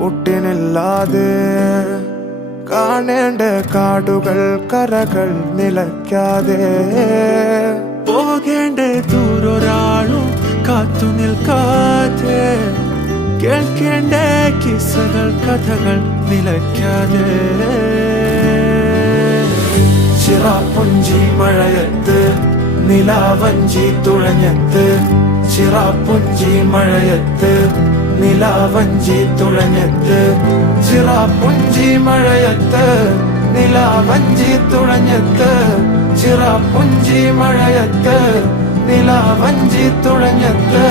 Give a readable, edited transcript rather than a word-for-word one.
ഒട്ടിനില്ലാതെ കാണേണ്ട കാടുകൾ കരകൾ നിലയ്ക്കാതെ പോകേണ്ട ദൂരൊരാളും കാത്തു നിൽക്കാതെ കേൾക്കേണ്ട കിസ്സകൾ കഥകൾ നിലയ്ക്കാതെ ചിറാപ്പുഞ്ചി മഴയത്ത് നിലാവഞ്ചി തുഴഞ്ഞത്ത് ചിറാപ്പുഞ്ചി മഴയത്ത് നിലാവഞ്ചി തുഴഞ്ഞത്ത് ചിറാപ്പുഞ്ചി മഴയത്ത് നിലാവഞ്ചി തുഴഞ്ഞത്ത് ചിറാപ്പുഞ്ചി മഴയത്ത് നിലാവഞ്ചി തുഴഞ്ഞത്ത്